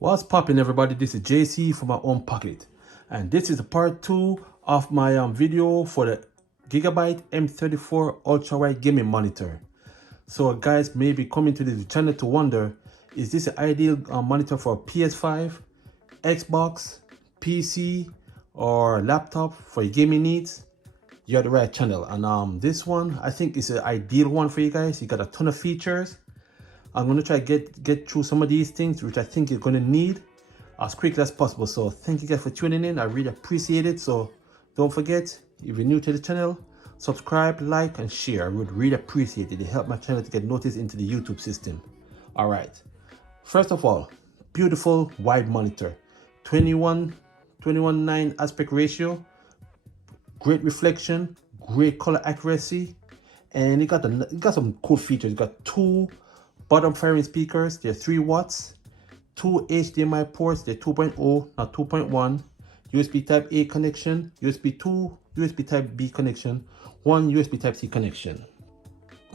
What's poppin', everybody? This is JC from my own pocket, and this is the part 2 of my video for the Gigabyte M34 ultra-wide gaming monitor. So guys may be coming to this channel to wonder, is this an ideal monitor for PS5, Xbox, PC, or laptop for your gaming needs? You're the right channel. And this one I think is an ideal one for you guys. You got a ton of features. I'm going to try to get through some of these things which I think you're going to need as quickly as possible. So thank you guys for tuning in. I really appreciate it. So don't forget, if you're new to the channel, subscribe, like, and share. I would really appreciate it. It helps my channel to get noticed into the YouTube system. All right. First of all, beautiful wide monitor, 21:9 aspect ratio, great reflection, great color accuracy, and it got some cool features. It got two bottom firing speakers, they're 3 watts, 2 HDMI ports, they're 2.0, not 2.1, USB type A connection, USB 2, USB type B connection, 1 USB type C connection.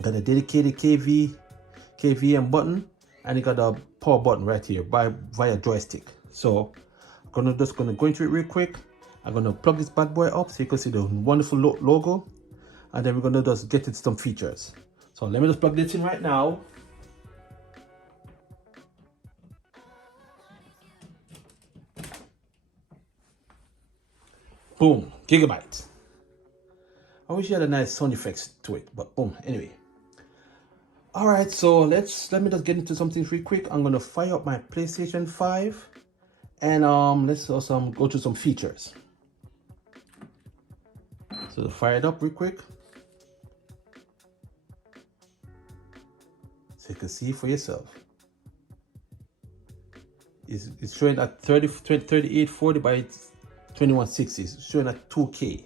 Got a dedicated KVM button, and you got a power button right here via joystick. So I'm just gonna go into it real quick. I'm gonna plug this bad boy up so you can see the wonderful logo, and then we're gonna just get into some features. So let me just plug this in right now. Boom, Gigabyte. I wish you had a nice sound effects to it, but boom, anyway. All right, so let me just get into something real quick. I'm gonna fire up my PlayStation 5, and let's also go to some features. So fire it up real quick, so you can see for yourself. It's showing at 3840 by 2160, it's showing at 2K.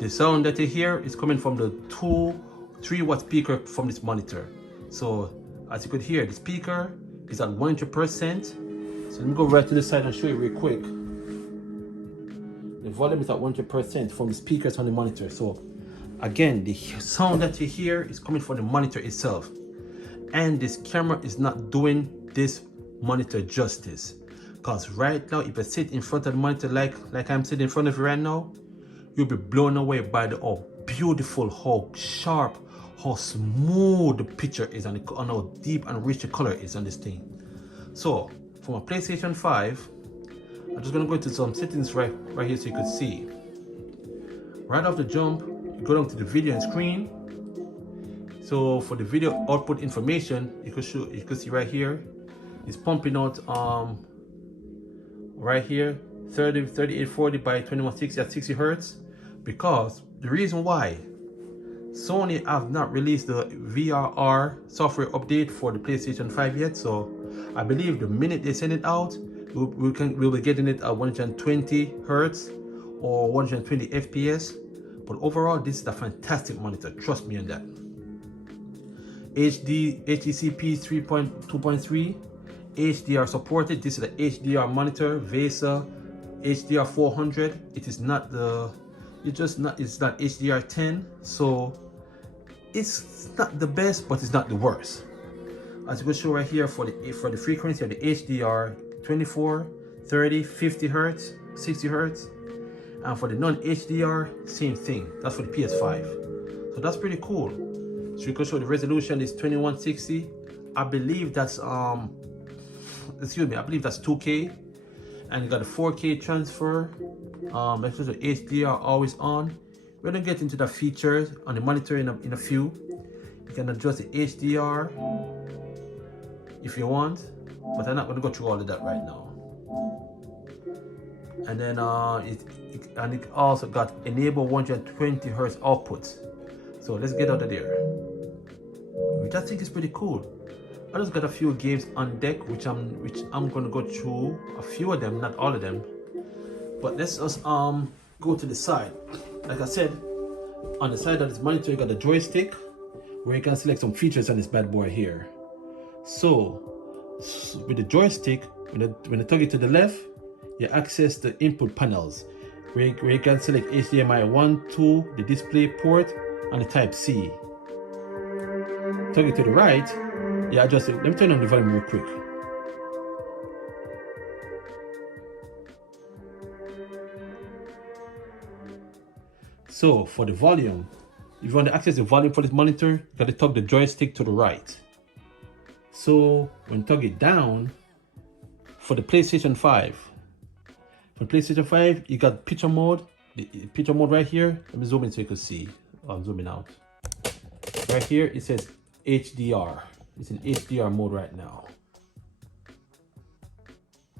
The sound that you hear is coming from the 3 watt speaker from this monitor. So as you could hear, the speaker is at 100%. So let me go right to the side and show you real quick. The volume is at 100% from the speakers on the monitor. So again, the sound that you hear is coming from the monitor itself. And this camera is not doing this monitor justice, because right now if I sit in front of the monitor like I'm sitting in front of you right now, you'll be blown away by how beautiful, how sharp, how smooth the picture is, and how deep and rich the color is on this thing. So for my PlayStation 5, I'm just gonna go into some settings right here so you can see. Right off the jump, you go down to the video and screen. So for the video output information, you can see right here, it's pumping out right here 3840 by 2160 at 60 hertz, because the reason why Sony have not released the VRR software update for the PlayStation 5 yet. So I believe the minute they send it out, we'll be getting it at 120 hertz or 120 FPS. But overall, this is a fantastic monitor, trust me on that. HDCP 3.2.3, HDR supported. This is the HDR monitor, VESA HDR 400. It's not HDR 10, so it's not the best, but it's not the worst. As you can show right here, for the frequency of the HDR 24, 30, 50 hertz, 60 hertz, and for the non-HDR, same thing. That's for the PS5. So that's pretty cool. So you can show the resolution is 2160. I believe that's excuse me, I believe that's 2K, and you got a 4K transfer. That's just the HDR always on. We're gonna get into the features on the monitor in a few. You can adjust the HDR if you want, but I'm not gonna go through all of that right now. And then it also got enable 120 hertz output. So let's get out of there, which I think is pretty cool. I just got a few games on deck, which I'm gonna go through a few of them, not all of them. But let's just go to the side. Like I said, on the side of this monitor, you got the joystick where you can select some features on this bad boy here. So with the joystick, when you tug it to the left, you access the input panels where you can select HDMI 1, 2, the display port, and the Type C. Tug it to the right, Yeah, adjust it. Let me turn on the volume real quick. So for the volume, if you want to access the volume for this monitor, you got to tug the joystick to the right. So when you tug it down, for the PlayStation 5, for PlayStation 5, you got picture mode, the picture mode right here. Let me zoom in so you can see. I'm zooming out. Right here, it says HDR. It's in HDR mode right now.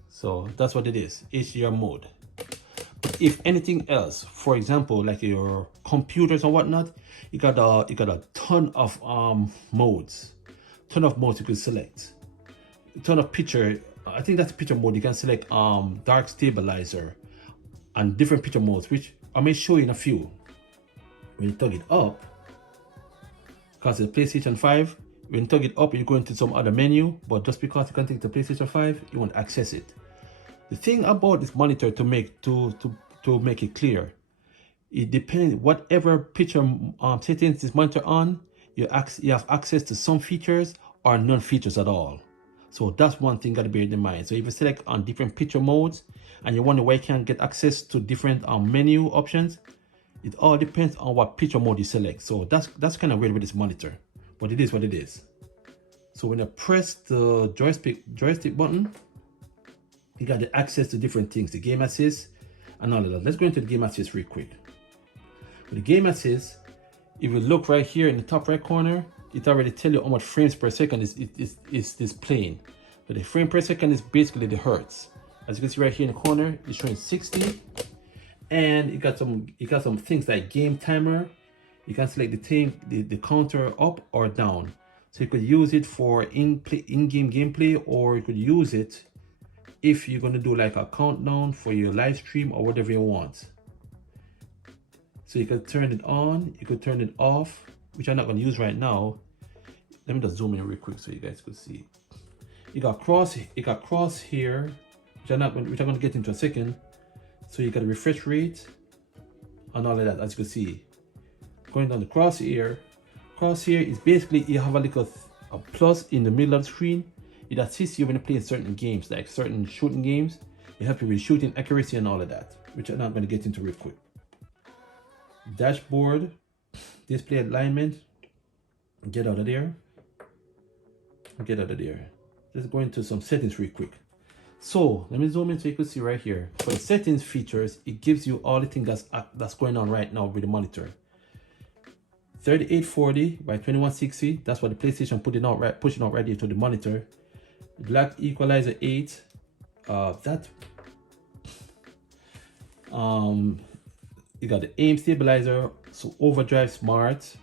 So that's what it is, HDR mode. But if anything else, for example, like your computers or whatnot, you got a ton of modes. Ton of modes you can select. A ton of picture. I think that's picture mode. You can select dark stabilizer and different picture modes, which I may show you in a few. When you tug it up, because it's PlayStation 5, when you tug it up, you go into some other menu, but just because you can take the PlayStation 5, you won't access it. The thing about this monitor, to make it clear, it depends whatever picture settings this monitor on, you have access to some features or none features at all. So that's one thing got to bear in mind. So if you select on different picture modes and you wonder why you can't get access to different menu options, it all depends on what picture mode you select. So that's kind of weird with this monitor, but it is what it is. So when I press the joystick button, you got the access to different things, the game assist and all of that. Let's go into the game assist real quick. With the game assist, if you look right here in the top right corner, it already tell you how much frames per second is displaying. So the frame per second is basically the hertz. As you can see right here in the corner, it's showing 60. And you got some things like game timer. You can select the counter up or down. So you could use it for in-game gameplay, or you could use it if you're going to do like a countdown for your live stream or whatever you want. So you could turn it on, you could turn it off, which I'm not going to use right now. Let me just zoom in real quick so you guys could see. You got cross here, which I'm going to get into a second. So you got a refresh rate and all of that, as you can see. Going down the crosshair is basically, you have a plus in the middle of the screen. It assists you when you play certain games, like certain shooting games. It helps you with shooting accuracy and all of that, which I'm not going to get into real quick. Dashboard, display alignment, get out of there. Let's go into some settings real quick. So let me zoom in so you can see right here. For the settings features, it gives you all the things that's going on right now with the monitor. 3840 by 2160, that's what the PlayStation pushing out right here to the monitor. Black equalizer 8, you got the aim stabilizer, so overdrive smart,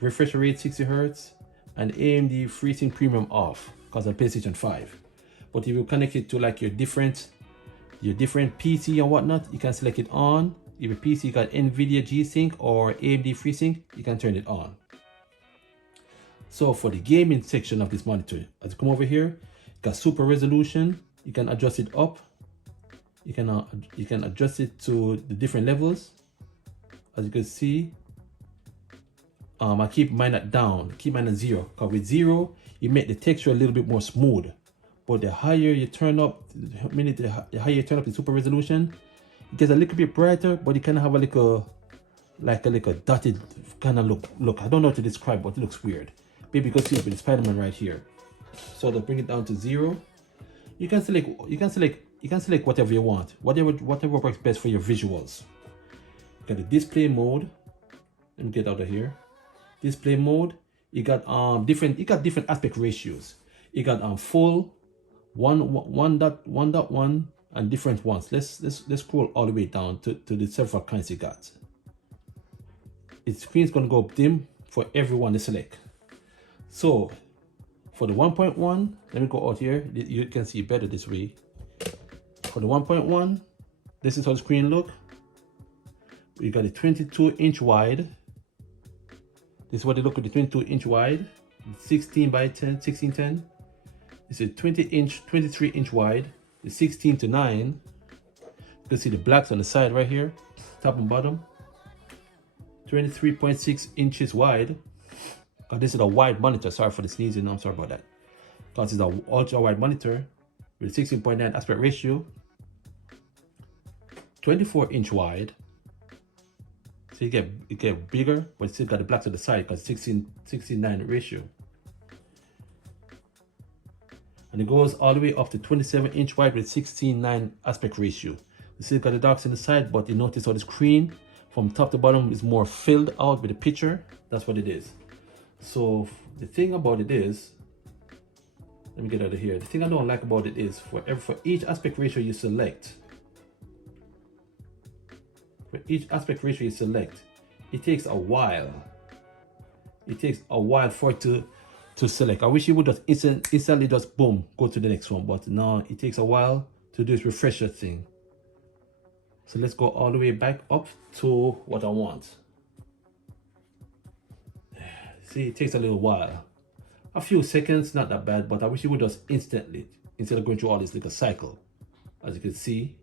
refresh rate 60 Hz, and AMD FreeSync Premium off because of PlayStation 5. But if you connect it to like your different PC and whatnot, you can select it on. If your PC got NVIDIA G-Sync or AMD FreeSync, you can turn it on. So for the gaming section of this monitor, as you come over here, got super resolution. You can adjust it up. You can adjust it to the different levels. As you can see, I keep mine at down, keep mine at 0. Because with 0, you make the texture a little bit more smooth. But the higher you turn up, the higher you turn up the super resolution, it gets a little bit brighter, but you kind of have a little dotted kind of look. I don't know how to describe, but it looks weird. Maybe you can see it with the Spider-Man right here. So to bring it down to 0, you can select whatever you want, whatever works best for your visuals. You got the display mode. Let me get out of here. Display mode. You got different aspect ratios. You got full, 1.1, and different ones. Let's scroll all the way down to the several kinds you got. Its screen's gonna go dim for everyone to select. So for the 1.1, let me go out here. You can see better this way. For the 1.1, this is how the screen look. We got a 22-inch wide. This is what they look at, the 22-inch wide, 16:10. It's a 23-inch wide, the 16:9. You can see the blacks on the side right here, top and bottom. 23.6 inches wide. This is a wide monitor. Sorry for the sneezing. I'm sorry about that. because it's an ultra wide monitor with 16.9 aspect ratio, 24-inch wide. So you get bigger, but still got the black to the side because 16:9 ratio. And it goes all the way up to 27-inch wide with 16:9 aspect ratio. You still got the darks in the side, but you notice how the screen from top to bottom is more filled out with the picture. That's what it is. So the thing about it is, let me get out of here. The thing I don't like about it is for each aspect ratio you select, it takes a while. It takes a while for it to select. I wish it would just instantly just boom, go to the next one, but no, it takes a while to do this refresher thing. So let's go all the way back up to what I want. See, it takes a little while. A few seconds, not that bad, but I wish it would just instantly, instead of going through all this little cycle, as you can see.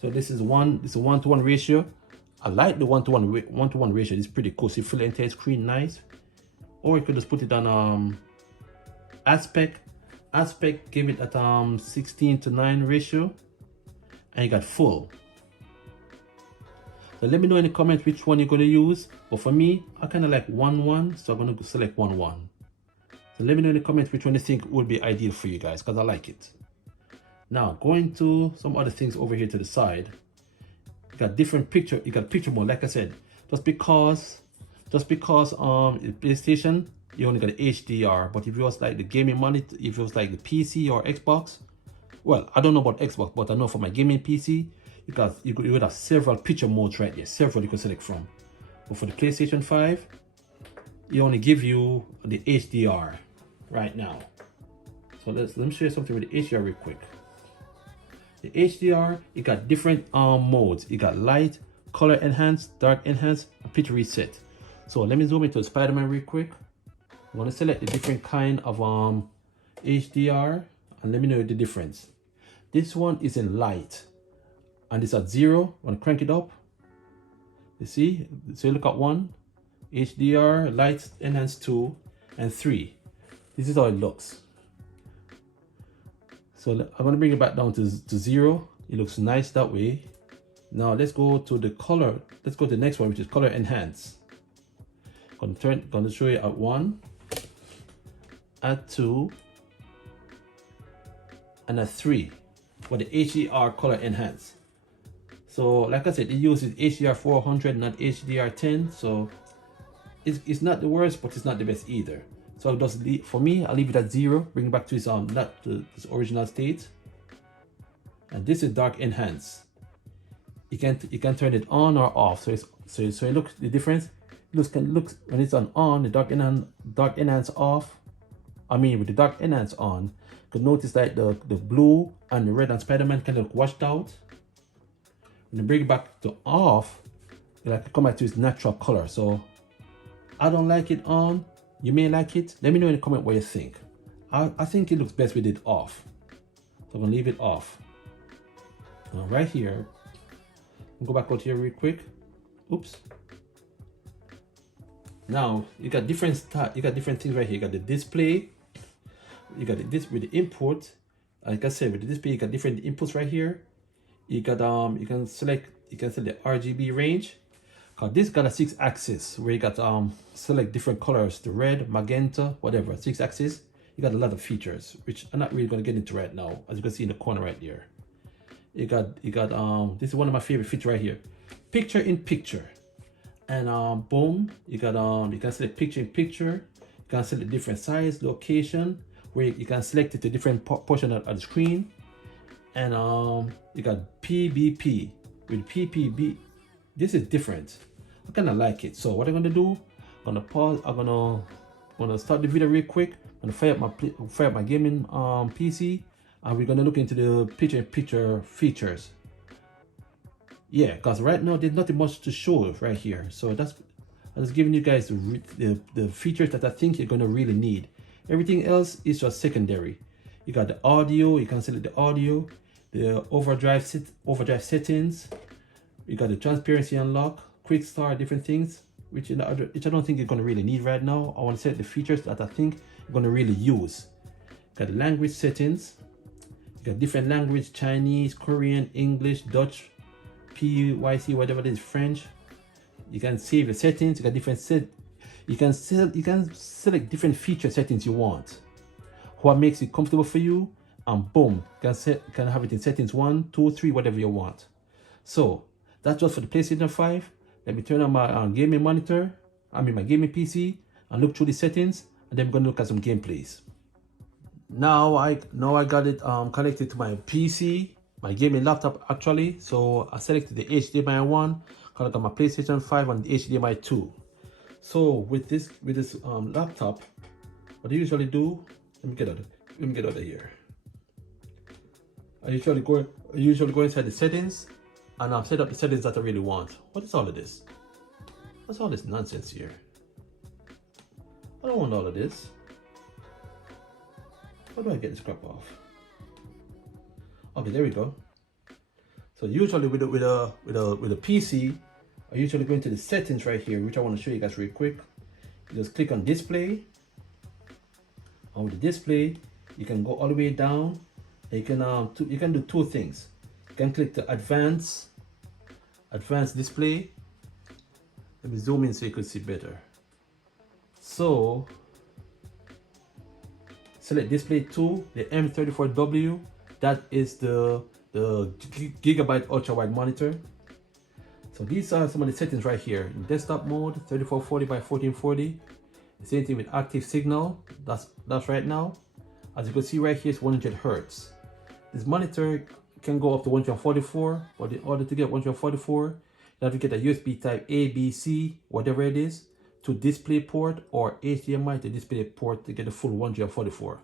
So this is a 1-to-1 ratio. I like the 1-to-1 ratio. It's pretty cool. So you fill the entire screen nice. Or you could just put it on aspect. Aspect, give it at 16:9 ratio, and you got full. So let me know in the comments which one you're going to use. But for me, I kind of like 1-1, so I'm going to select 1-1. So let me know in the comments which one you think would be ideal for you guys, because I like it. Now going to some other things over here to the side. You got different picture. You got picture mode. Like I said, just because PlayStation, you only got HDR, but if it was like the gaming monitor, if it was like the PC or Xbox, well, I don't know about Xbox, but I know for my gaming PC, you would have several picture modes right there, several you could select from. But for the PlayStation 5, it only give you the HDR right now. So let me show you something with the HDR real quick. The HDR, you got different modes. You got light, color enhance, dark enhance, and picture reset. So let me zoom into Spider-Man real quick. I'm going to select the different kind of HDR and let me know the difference. This one is in light and it's at 0. I'm going to crank it up. You see? So you look at 1, HDR, light enhance 2, and 3. This is how it looks. So I'm going to bring it back down to 0. It looks nice that way. Now let's go to the color. Let's go to the next one, which is color enhance. Going to show you at 1, at 2, and at 3 for the HDR color enhance. So like I said, it uses HDR 400, not HDR 10. So it's not the worst, but it's not the best either. So just for me, I'll leave it at 0, bring it back to its its original state. And this is dark enhance. You can turn it on or off. So you look the difference. Looks when it's on the dark enhance off. I mean with the dark enhance on, you can notice that the blue and the red and Spider-Man kind of look washed out. When you bring it back to off, it like come back to its natural color. So I don't like it on. You may like it. Let me know in the comment what you think. I think it looks best with it off. So I'm gonna leave it off. Now right here, I'll go back out here real quick. Oops. Now you got different things right here. You got the display. You got this with the input. Like I said, with the display, you got different inputs right here. You got you can select the RGB range. Cause this got a 6-axis where you got select different colors, the red, magenta, whatever, 6-axis. You got a lot of features, which I'm not really gonna get into right now, as you can see in the corner right there. You got this is one of my favorite features right here, picture in picture. And boom, you can select picture in picture. You can select different size, location, where you can select it to different portion of the screen. And you got PBP with PPB. This is different. I kind of like it. So what I'm gonna do, I'm gonna pause. I'm gonna start the video real quick. I'm gonna fire up my gaming PC, and we're gonna look into the picture in picture features. Yeah, because right now there's nothing much to show right here. So I'm just giving you guys the features that I think you're gonna really need. Everything else is just secondary. You got the audio. You can select the audio, the overdrive settings. You got the transparency unlock, quick start, different things. which I don't think you're going to really need right now. I want to set the features that I think you're going to really use. Got the language settings. You got different language: Chinese, Korean, English, Dutch, PYC, whatever it is, French. You can save your settings. You got different you can select different feature settings you want. What makes it comfortable for you, and boom, you can have it in settings 1, 2, 3, whatever you want. So that's just for the PlayStation 5. Let me turn on my gaming monitor, my gaming PC, and look through the settings, and then I'm gonna look at some gameplays. Now I got it connected to my PC, my gaming laptop actually. So I selected the HDMI 1, connect on my PlayStation 5 and the HDMI 2. So with this laptop, what I usually do, let me get out of here. I usually go inside the settings and I'll set up the settings that I really want. What is all of this? What's all this nonsense here? I don't want all of this. How do I get this crap off? Okay, there we go. So usually with a PC, I usually go into the settings right here, which I want to show you guys real quick. You just click on display. And with the display, you can go all the way down. You can do two things. You can click the advanced display. Let me zoom in so you can see better. So select display 2, the M34W. That is the Gigabyte ultra wide monitor. So these are some of the settings right here. In desktop mode, 3440 by 1440. The same thing with active signal. That's right now. As you can see right here, it's 100 Hertz. This monitor can go up to 144, but in order to get 144, you have to get a USB type A, B, C, whatever it is, to display port, or HDMI to display port to get the full 144.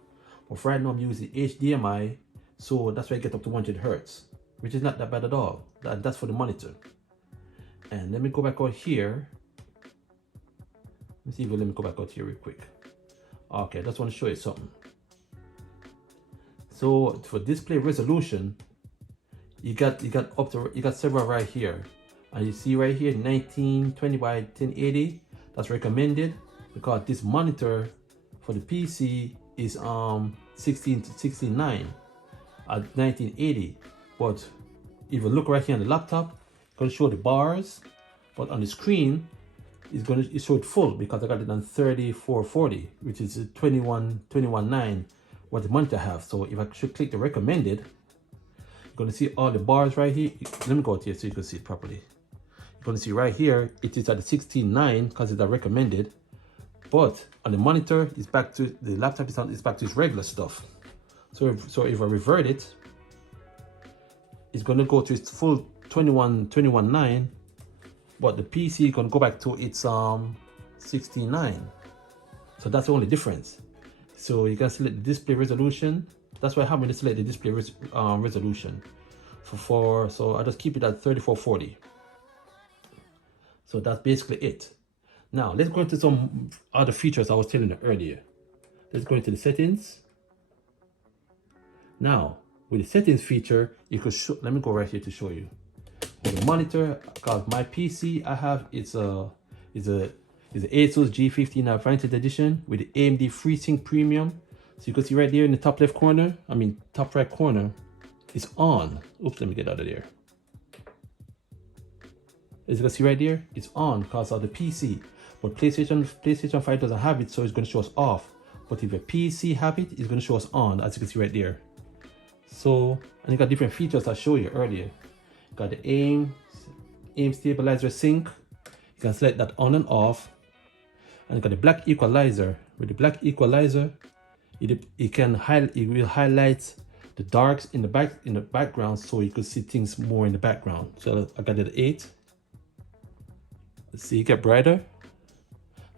But for right now, I'm using HDMI, so that's why I get up to 100 Hertz, which is not that bad at all. That's for the monitor. And let me go back out here. Let me go back out here real quick. Okay, I just want to show you something. So for display resolution, you got several right here, and you see right here 1920 by 1080. That's recommended because this monitor for the PC is 16 to 69 at 1980. But if you look right here on the laptop, it's going to show the bars, but on the screen it show it full because I got it on 3440, which is 21.9 what the monitor have. So if I should click the recommended, you're going to see all the bars right here. Let me go out here so you can see it properly. You're going to see right here it is at the 16.9 because it's a recommended, but on the monitor it's back to the laptop is back to its regular stuff. So if I revert it, it's going to go to its full 21.9, but the PC is going to go back to its 16.9. So that's the only difference. So you can select the display resolution. That's why I haven't select the display resolution so I just keep it at 3440. So that's basically it. Now let's go into some other features I was telling you earlier. Let's go into the settings. Now with the settings feature, you could show, let me go right here to show you. With the monitor, because my PC I have is a Asus G15 Advanced Edition with the AMD FreeSync Premium. So you can see right there in the top left corner, top right corner, it's on. Oops, let me get out of there. As you can see right there, it's on because of the PC. But PlayStation 5 doesn't have it, so it's going to show us off. But if your PC have it, it's going to show us on, as you can see right there. So, and you got different features I showed you earlier. You got the aim stabilizer sync. You can select that on and off. And you got the black equalizer. With the black equalizer, it will highlight the darks in the background, so you could see things more in the background. So I got it at 8. Let's see, it get brighter.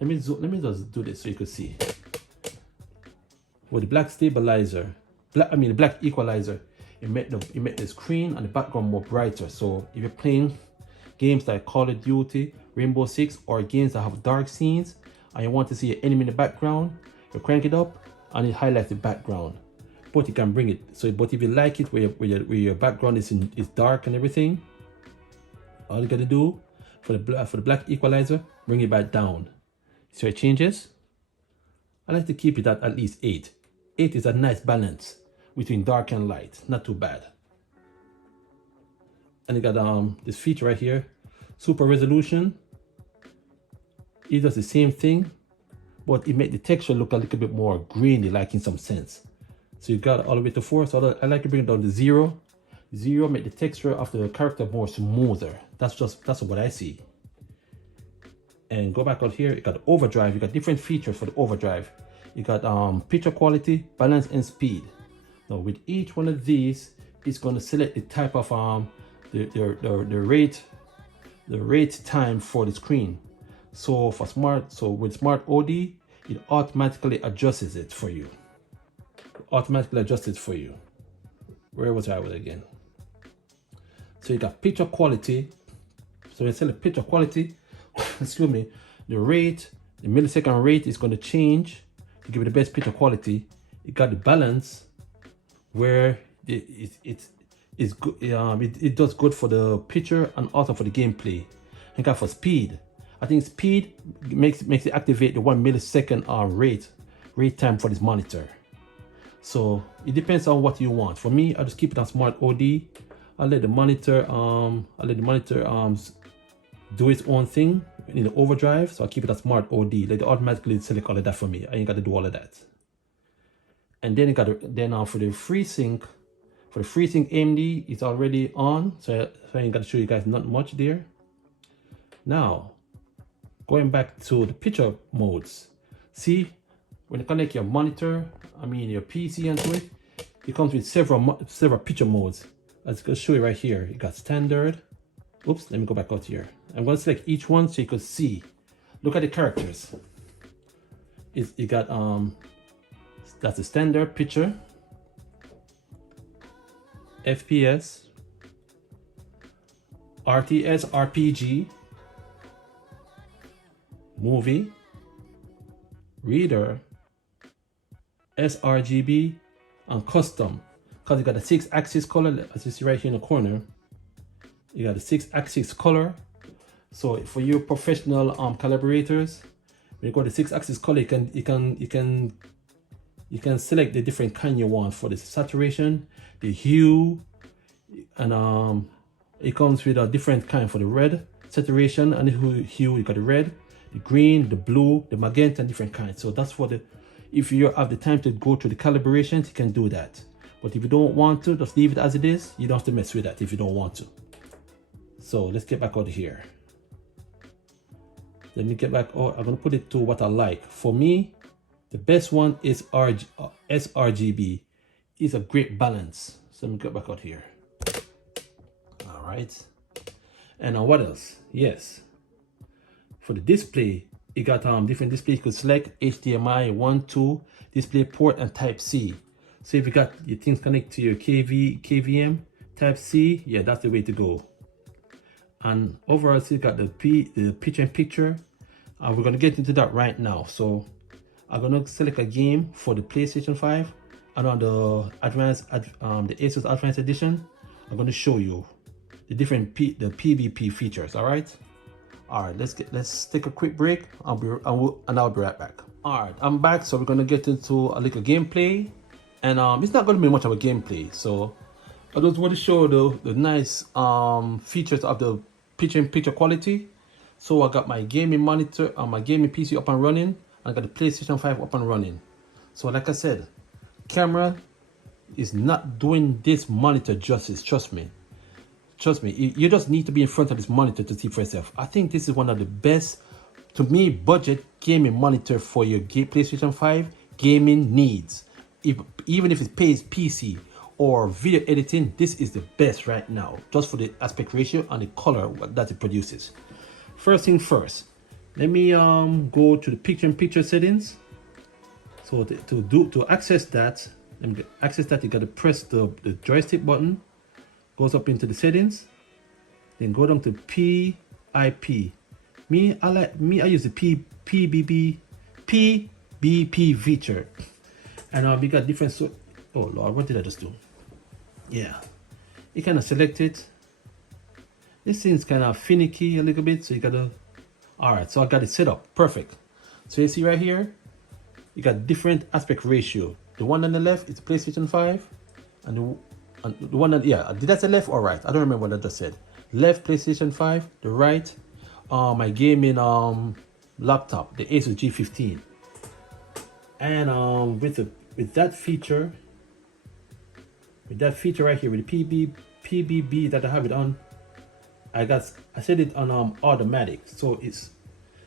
Let me just do this so you can see. With the black stabilizer, the black equalizer, it make the screen and the background more brighter. So if you're playing games like Call of Duty, Rainbow Six, or games that have dark scenes and you want to see an enemy in the background, you crank it up and it highlights the background. But you can bring it. So, but if you like it where your background is dark and everything, all you gotta do, for the black equalizer, bring it back down. So it changes. I like to keep it at least 8. 8 is a nice balance between dark and light, not too bad. And you got this feature right here, super resolution. It does the same thing, but it makes the texture look a little bit more grainy, like in some sense. So you got all the way to 4. So I like to bring it down to 0. 0 make the texture of the character more smoother. That's what I see. And go back out here, you got overdrive. You got different features for the overdrive. You got picture quality, balance, and speed. Now with each one of these, it's going to select the type of the rate time for the screen. So with smart OD, it automatically adjusts it for you. Where was I with again? So you got picture quality. So instead of picture quality, excuse me, the millisecond rate is going to change to give it the best picture quality. You got the balance where it does good for the picture and also for the gameplay. And got for speed. I think speed makes it activate the 1 millisecond rate time for this monitor. So it depends on what you want. For me, I just keep it on smart OD. I'll let the monitor do its own thing in the overdrive. So I keep it on smart OD. Let it automatically select all of that for me. I ain't got to do all of that. And then for the FreeSync AMD, it's already on. So I ain't got to show you guys not much there. Now, going back to the picture modes. See, when you connect your monitor, your PC into it, it comes with several picture modes. As I can show you right here, you got standard. Oops, let me go back out here. I'm going to select each one so you can see. Look at the characters. You got that's the standard picture, FPS, RTS, RPG, movie, reader, sRGB, and custom. Because you got a 6-axis color, as you see right here in the corner. You got a 6-axis color. So for your professional collaborators, when you go to 6-axis color, you can select the different kind you want for the saturation, the hue, and it comes with a different kind for the red saturation and the hue. You got the red, the green, the blue, the magenta, and different kinds. So that's for if you have the time to go through the calibrations, you can do that. But if you don't want to, just leave it as it is. You don't have to mess with that if you don't want to. So let's get back out of here. Let me get back. I'm gonna put it to what I like. For me, the best one is sRGB. It's a great balance. So let me get back out here. All right. And what else? Yes. For the display, you got different displays. You could select HDMI 1, 2, DisplayPort, and Type-C. So if you got your things connect to your KVM, Type-C, yeah, that's the way to go. And overall, so you got the picture-in-picture. We're gonna get into that right now. So I'm gonna select a game for the PlayStation 5, and on the the Asus Advanced Edition, I'm gonna show you the different PBP features. All right. Let's take a quick break. I'll be right back. All right, I'm back. So we're gonna get into a little gameplay, and it's not gonna be much of a gameplay. So I just want to show the nice features of the picture-in-picture quality. So I got my gaming monitor, my gaming PC up and running, and I got the PlayStation 5 up and running. So like I said, camera is not doing this monitor justice. Trust me. You just need to be in front of this monitor to see for yourself. I think this is one of the best, to me, budget gaming monitor for your PlayStation 5 gaming needs. Even if it pays PC or video editing, this is the best right now, just for the aspect ratio and the color that it produces. First thing first, let me go to the picture-in-picture settings. So to access that, you got to press the joystick button. Goes up into the settings, then go down to PIP. I use the PBP feature, and we got different. Oh Lord, what did I just do? Yeah, you kind of select it, This thing's kind of finicky a little bit, so you gotta. All right, so I got it set up perfect. So you see right here, you got different aspect ratio. The one on the left is PlayStation 5, and the one on, yeah, did I say left or right? I don't remember what I just said. Left PlayStation 5, the right, my gaming laptop, the Asus G15. And with that feature right here, with the PBB that I have it on, I set it on automatic, so it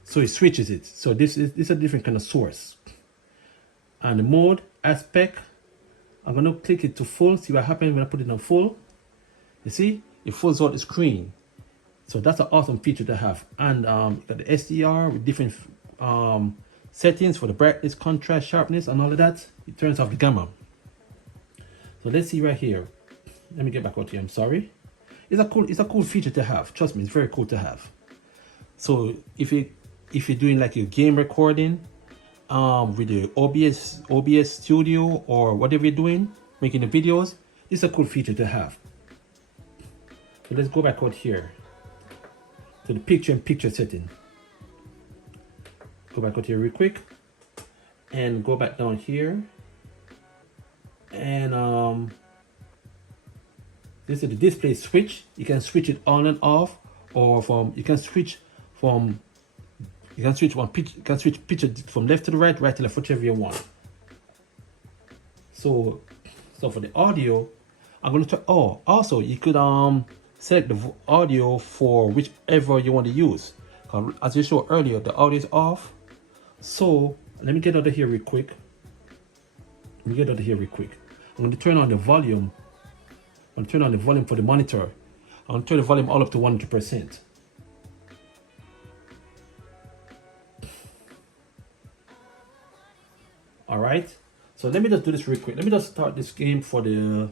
switches it. So this is a different kind of source. And the mode aspect, I'm gonna click it to full. See what happens when I put it on full. You see, it fills out the screen. So that's an awesome feature to have. And you got the SDR with different settings for the brightness, contrast, sharpness, and all of that. It turns off the gamma. So let's see right here. Let me get back out here. I'm sorry. It's a cool feature to have. Trust me, it's very cool to have. So if you're doing like your game recording, with your OBS Studio or whatever you're doing, making the videos, it's a cool feature to have. So let's go back out here to the picture-in-picture setting. Go back out here real quick and go back down here, and this is the display switch. You can switch it on and off, or you can switch picture from left to the right, right to left, whichever you want. So for the audio, I'm going to try. Oh, also you could select the audio for whichever you want to use. As you showed earlier, the audio is off. So let me get out of here real quick. I'm going to turn on the volume. I'm going to turn on the volume for the monitor. I'm going to turn the volume all up to 100%. All right, so let me just do this real quick. Let me just start this game for the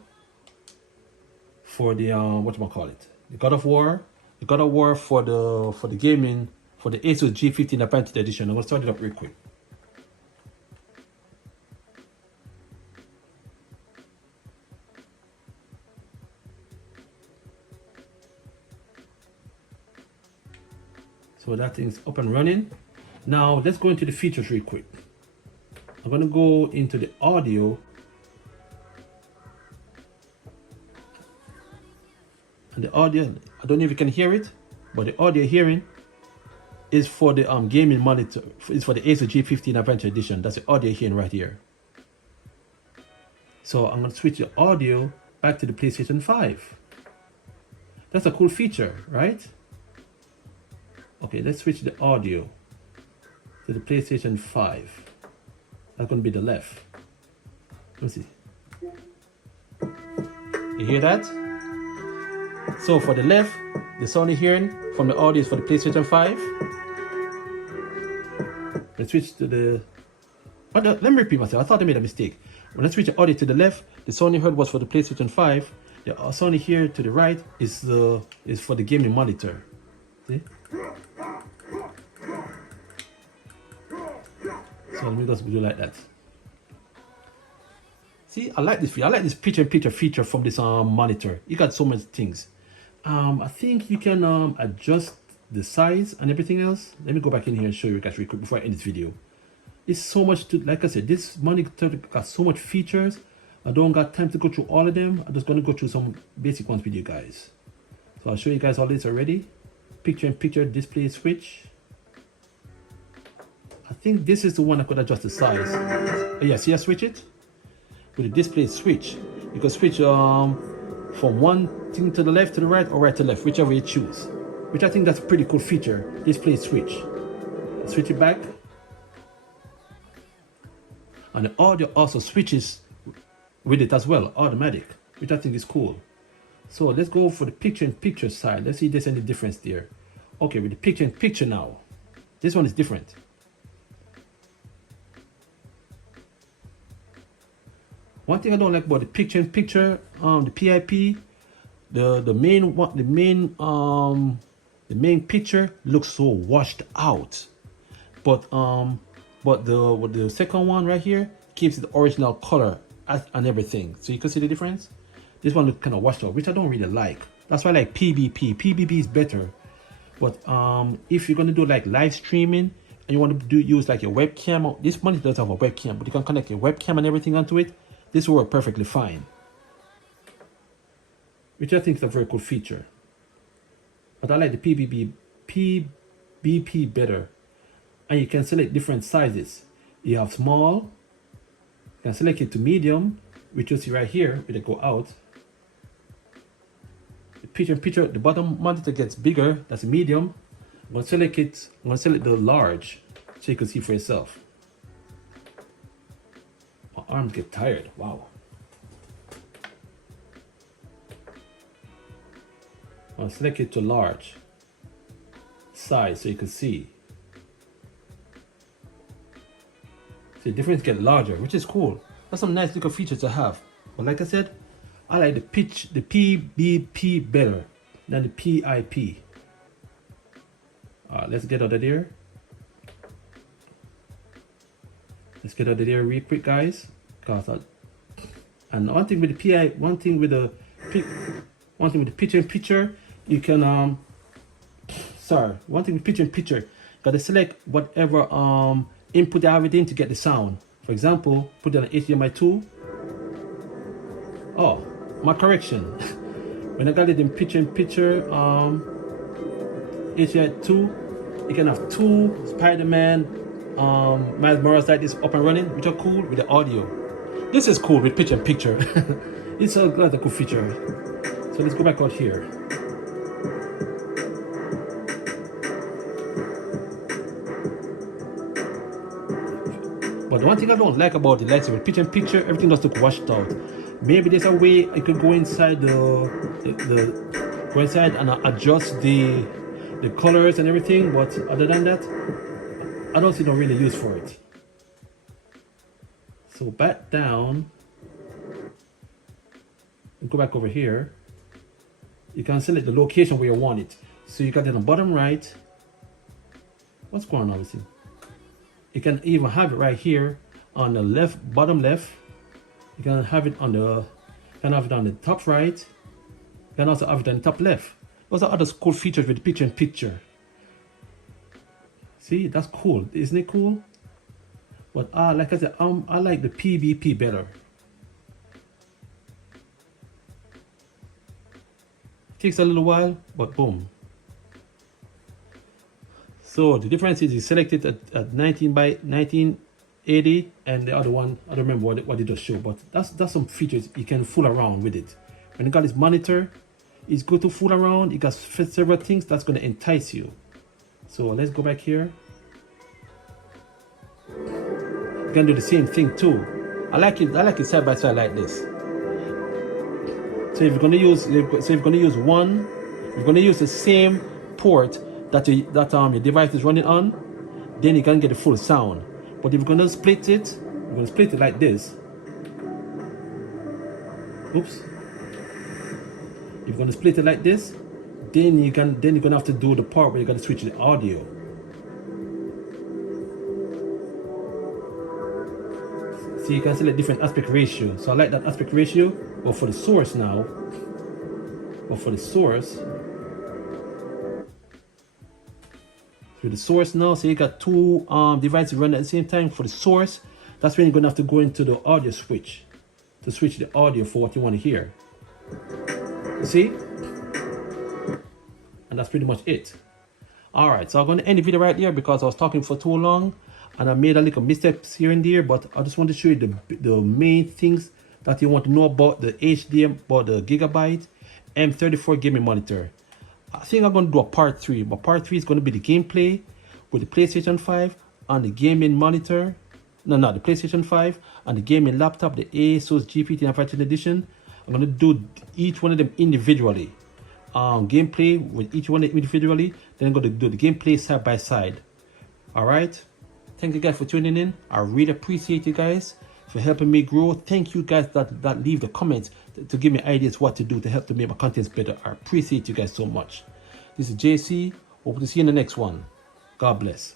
whatchamacallit, the God of War for the gaming, for the Asus G15 Advanced Edition. I'm gonna start it up real quick. So that thing's up and running. Now let's go into the features real quick. I'm going to go into the audio, and the audio, I don't know if you can hear it, but the audio hearing is for the gaming monitor. It's for the Asus G15 Advanced Edition. That's the audio hearing right here. So I'm going to switch the audio back to the PlayStation 5. That's a cool feature, right? Okay, let's switch the audio to the PlayStation 5. That's going to be the left. Let me see. You hear that? So for the left, the sound you're hearing from the audio is for the PlayStation 5. Let's switch to the... Let me repeat myself. I thought I made a mistake. When I switch the audio to the left, the sound you heard was for the PlayStation 5. The sound you hear to the right is for the gaming monitor. See? So let me just do like that. See, I like this feature. I like this picture-in-picture feature from this monitor. You got so many things. I think you can adjust the size and everything else. Let me go back in here and show you guys real quick before I end this video. It's so much to, like I said, this monitor got so much features. I don't got time to go through all of them. I'm just going to go through some basic ones with you guys. So I'll show you guys all this already. Picture-in-picture display switch. I think this is the one I could adjust the size. Oh, yeah, see I switch it? With the display switch, you can switch from one thing to the left, to the right, or right to left, whichever you choose. Which I think that's a pretty cool feature, display switch. Switch it back. And the audio also switches with it as well, automatic, which I think is cool. So let's go for the picture-in-picture side. Let's see if there's any difference there. Okay, with the picture-in-picture now, this one is different. One thing I don't like about the picture-in-picture, the PIP, the main picture looks so washed out, but the second one right here keeps the original color and everything. So you can see the difference. This one looks kind of washed out, which I don't really like. That's why I like PBP. PBP is better. But if you're gonna do like live streaming and you want to use like your webcam, this monitor doesn't have a webcam, but you can connect your webcam and everything onto it. This will work perfectly fine, which I think is a very cool feature. But I like the PBP better. And you can select different sizes. You have small, you can select it to medium, which you see right here, when they go out. The picture, the bottom monitor gets bigger, that's a medium. I'm gonna select the large, so you can see for yourself. My arms get tired, wow. I'll select it to large size so you can see. The difference get larger, which is cool. That's some nice little features to have. But like I said, I like the PBP better than the PIP. Let's get out of there. Let's get out of there real quick, guys. And one thing with the one thing with the picture in picture, you can one thing with picture in picture, you gotta select whatever input you have it in to get the sound. For example, put it on HDMI 2. Oh, my correction. When I got it in picture HDMI 2, you can have 2 Spider-Man Miles Morales like this up and running, which are cool with the audio. This is cool with picture in picture. It's a cool feature. So let's go back out here. But one thing I don't like about the lights with picture in picture, everything does look washed out. Maybe there's a way I could go inside go inside and adjust the colors and everything, but other than that, I don't see no really use for it. So back down, go back over here. You can select the location where you want it. So you got it on the bottom right. What's going on with it? You can even have it right here on the left, bottom left. You can have it on the top right. You can also have it on the top left. Those are other cool features with the picture in picture. See, that's cool, isn't it cool? But like I said, I like the PBP better. Takes a little while, but boom. So the difference is you select it at 19 by 1980, and the other one, I don't remember what it just showed, but that's some features you can fool around with it. When you got this monitor, it's good to fool around. You got several things that's going to entice you. So let's go back here. You can do the same thing too. I like it side by side like this. So if you're going to use one, you're going to use the same port that your device is running on, then you can get the full sound. But if you're going to split it, you're going to split it like this. Oops. If you're going to split it like this, then you're going to have to do the part where you're going to switch the audio. So you can select different aspect ratio. So I like that aspect ratio. But for the source now, so you got 2 devices running at the same time. For the source, that's when you're gonna have to go into the audio switch to switch the audio for what you want to hear. See? And that's pretty much it. Alright, so I'm gonna end the video right there because I was talking for too long and I made a little missteps here and there, but I just want to show you the main things that you want to know about the Gigabyte M34 gaming monitor. I think I'm going to do a part 3. But part 3 is going to be the gameplay with the PlayStation 5 and the gaming monitor. No, the PlayStation 5 and the gaming laptop, the Asus GPT 9 edition. I'm going to do each one of them individually. Gameplay with each one individually. Then I'm going to do the gameplay side by side. Alright. Thank you guys for tuning in. I really appreciate you guys for helping me grow. Thank you guys that leave the comments to give me ideas what to do to help to make my contents better. I appreciate you guys so much. This is JC. Hope to see you in the next one. God bless.